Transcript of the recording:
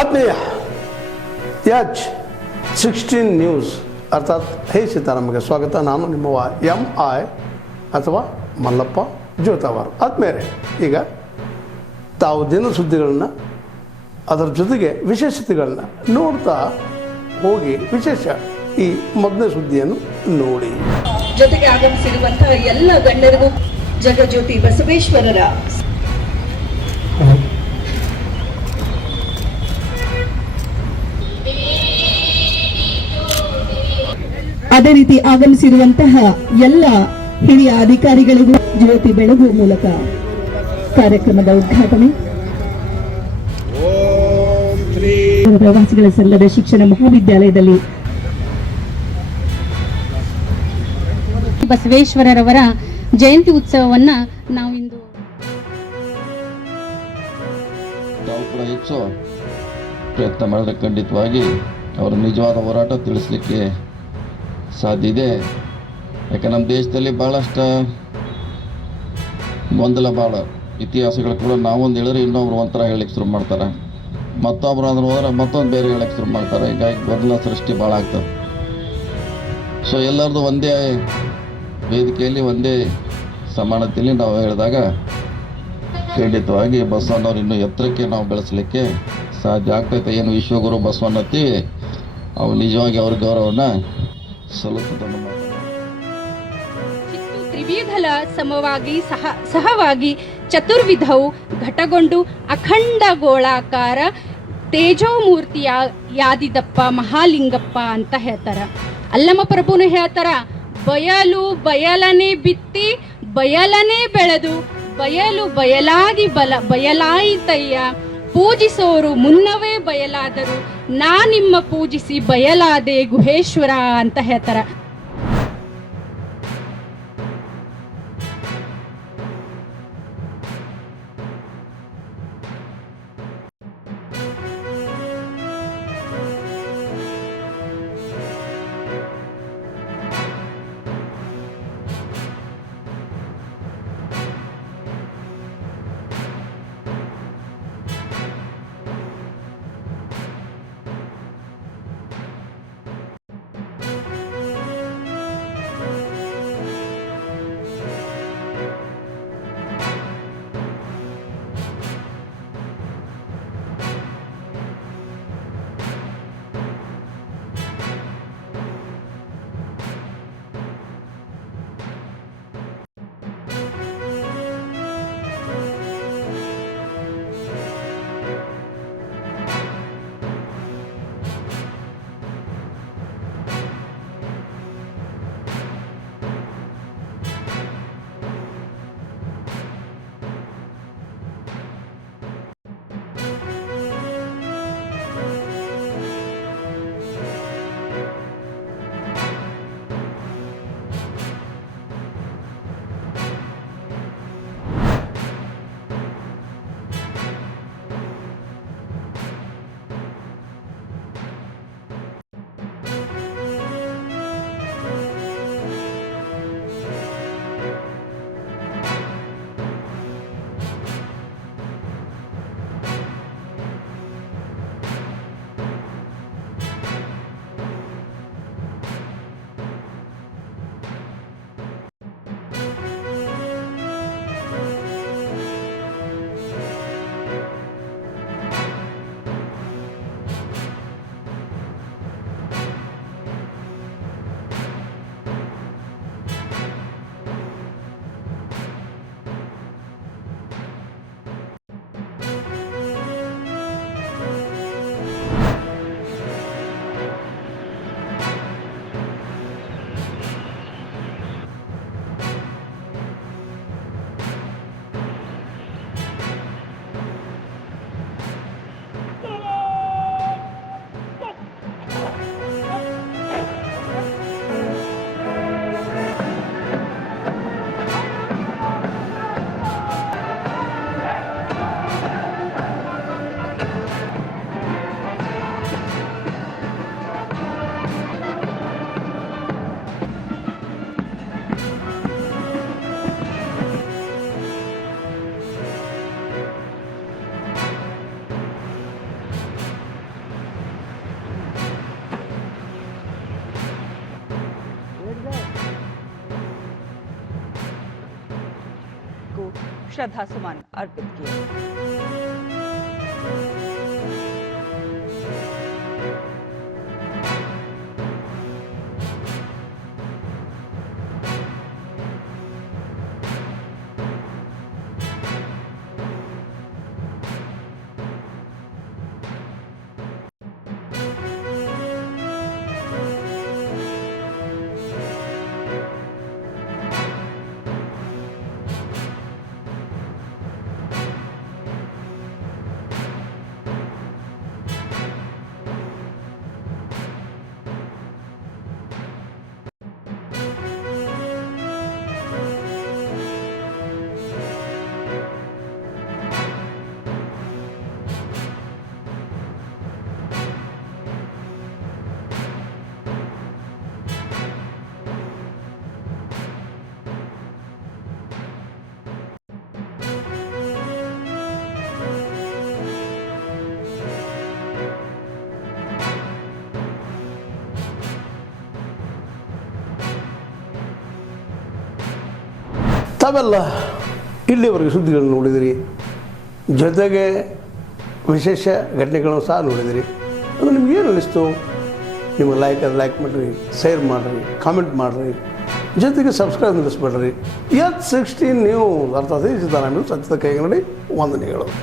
ಆತ್ಮೀಯ H16 news ಅರ್ಥಾತ್ ಹೇ ಸೀತಾರಾಮಗೆ ಸ್ವಾಗತ. ನಾನು ನಿಮ್ಮವ MI ಅಥವಾ ಮಲ್ಲಪ್ಪ ಜೋತಾವಾರ್. ಆದ್ಮೇಲೆ ಈಗ ತಾವು ದಿನ ಸುದ್ದಿಗಳನ್ನ ಅದರ ಜೊತೆಗೆ ವಿಶೇಷತೆಗಳನ್ನ ನೋಡ್ತಾ ಹೋಗಿ ವಿಶೇಷ ಈ ಮೊದಲನೇ ಸುದ್ದಿಯನ್ನು ನೋಡಿ. ಜೊತೆಗೆ ಆಗಮಿಸಿರುವಂತಹ ಎಲ್ಲ ಗಣ್ಯರಿಗೂ ಜಗಜ್ಯೋತಿ ಬಸವೇಶ್ವರರ ಅದೇ ರೀತಿ ಆಗಮಿಸಿರುವಂತಹ ಎಲ್ಲ ಹಿರಿಯ ಅಧಿಕಾರಿಗಳಿಗೂ ಜ್ಯೋತಿ ಬೆಳಗುವ ಮೂಲಕ ಕಾರ್ಯಕ್ರಮದ ಉದ್ಘಾಟನೆ. ಪ್ರವಾಸಿಗಳ ಸಂಘದ ಶಿಕ್ಷಣ ಮಹಾವಿದ್ಯಾಲಯದಲ್ಲಿ ಬಸವೇಶ್ವರರವರ ಜಯಂತಿ ಉತ್ಸವವನ್ನ ನಾವು ಇಂದು ಕೂಡ ಹೆಚ್ಚು ಪ್ರಯತ್ನ ಮಾಡಿದ್ರೆ ಖಂಡಿತವಾಗಿ ಅವರ ನಿಜವಾದ ಹೋರಾಟ ತಿಳಿಸ್ಲಿಕ್ಕೆ ಸಾಧ್ಯ ಇದೆ. ಯಾಕೆ ನಮ್ಮ ದೇಶದಲ್ಲಿ ಭಾಳಷ್ಟು ಗೊಂದಲ, ಭಾಳ ಇತಿಹಾಸಗಳು ಕೂಡ ನಾವೊಂದು ಹೇಳಿದ್ರೆ ಇನ್ನೊಬ್ರು ಒಂಥರ ಹೇಳಕ್ಕೆ ಶುರು ಮಾಡ್ತಾರೆ, ಮತ್ತೊಬ್ರು ಅದ್ರ ಹೋದ್ರೆ ಮತ್ತೊಂದು ಬೇರೆ ಹೇಳಕ್ಕೆ ಶುರು ಮಾಡ್ತಾರೆ. ಹೀಗಾಗಿ ಗೊಂದಲ ಸೃಷ್ಟಿ ಭಾಳ ಆಗ್ತದೆ. ಸೊ ಎಲ್ಲರದು ಒಂದೇ ವೇದಿಕೆಯಲ್ಲಿ ಒಂದೇ ಸಮಾನತೆಯಲ್ಲಿ ನಾವು ಹೇಳಿದಾಗ ಖಂಡಿತವಾಗಿ ಬಸವಣ್ಣವ್ರು ಇನ್ನೂ ಎತ್ತರಕ್ಕೆ ನಾವು ಬೆಳೆಸಲಿಕ್ಕೆ ಸಾಧ್ಯ ಆಗ್ತೈತೆ. ಏನು ವಿಶ್ವಗುರು ಬಸವಣ್ಣತ್ತೀವಿ, ಅವು ನಿಜವಾಗಿ ಅವ್ರ ಗೌರವನ ಸಲ್ಲುತ್ತದೆ. ತ್ರಿವಿಧಲ ಸಮವಾಗಿ ಸಹವಾಗಿ ಚತುರ್ವಿಧವು ಘಟಗೊಂಡು ಅಖಂಡ ಗೋಳಾಕಾರ ತೇಜೋಮೂರ್ತಿಯ ಯಾದಿದಪ್ಪ ಮಹಾಲಿಂಗಪ್ಪ ಅಂತ ಹೇಳ್ತಾರ. ಅಲ್ಲಮ್ಮ ಪ್ರಭುನು ಹೇಳ್ತಾರ, ಬಯಲು ಬಯಲನೆ ಬಿತ್ತಿ ಬಯಲನೆ ಬೆಳೆದು ಬಯಲು ಬಯಲಾಗಿ ಬಯಲಾಯಿತಯ್ಯ, ಪೂಜಿಸೋರು ಮುನ್ನವೇ ಬಯಲಾದರು, ನಾ ನಿಮ್ಮ ಪೂಜಿಸಿ ಬಯಲಾದೆ ಗುಹೇಶ್ವರ ಅಂತ ಹೇಳ್ತಾರ. श्रद्धा सुमन अर्पित किए। ತಾವೆಲ್ಲ ಇಲ್ಲಿವರೆಗೆ ಸುದ್ದಿಗಳನ್ನು ನೋಡಿದಿರಿ, ಜೊತೆಗೆ ವಿಶೇಷ ಘಟನೆಗಳನ್ನು ಸಹ ನೋಡಿದಿರಿ. ಅದು ನಿಮ್ಗೇನು ಅನ್ನಿಸ್ತು? ನಿಮಗೆ ಲೈಕ್ ಮಾಡಿರಿ, ಶೇರ್ ಮಾಡಿರಿ, ಕಾಮೆಂಟ್ ಮಾಡಿರಿ, ಜೊತೆಗೆ ಸಬ್ಸ್ಕ್ರೈಬ್ ನಿಲ್ಲಿಸ್ಬೇಡ್ರಿ. H16 ನ್ಯೂಸ್ ಅರ್ಥಾತ್ ಸಿದ್ದರಾಮಯ್ಯ ಸತ್ಯದ ಕೈಗನ್ನಡಿ ವಂದನೆಗಳು.